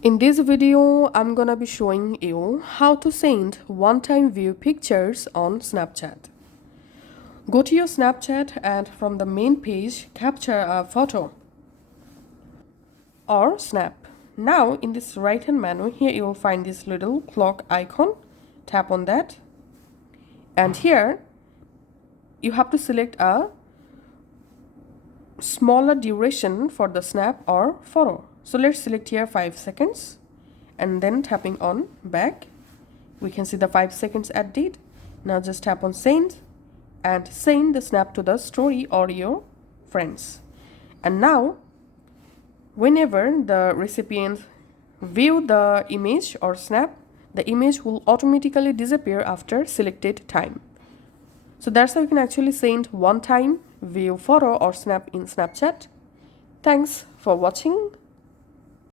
In this video, I'm gonna be showing you how to send one-time view pictures on Snapchat. Go to your Snapchat and from the main page, capture a photo or snap. Now, in this right-hand menu, here you will find this little clock icon. Tap on that. And here, you have to select a smaller duration for the snap or photo. So let's select here 5 seconds and then tapping on back. We can see the 5 seconds added. Now just tap on send and send the snap to the story or your friends. And now whenever the recipient view the image or snap, the image will automatically disappear after selected time. So that's how you can actually send one time view photo or snap in Snapchat. Thanks for watching.